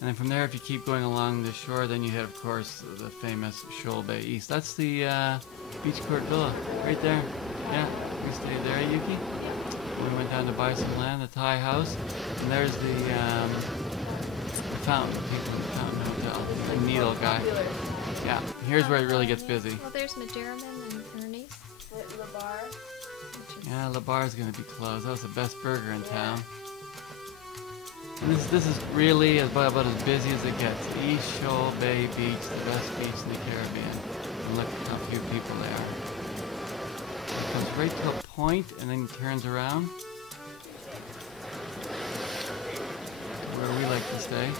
And then from there, if you keep going along the shore, then you hit, of course, the famous Shoal Bay East. That's the beach court villa, right there. Yeah, we stayed there, Yuki. We went down to buy some land, the Thai house. And there's the fountain, people in the fountain hotel. The needle guy. Yeah, here's where it really gets busy. Well, there's Maderaman and Ernie's. The bar. Yeah, La Bar's gonna be closed. That was the best burger in town. And this is really about as busy as it gets. East Shoal Bay Beach, the best beach in the Caribbean. And look how few people there are. It comes right to a point and then turns around. Where we like to stay.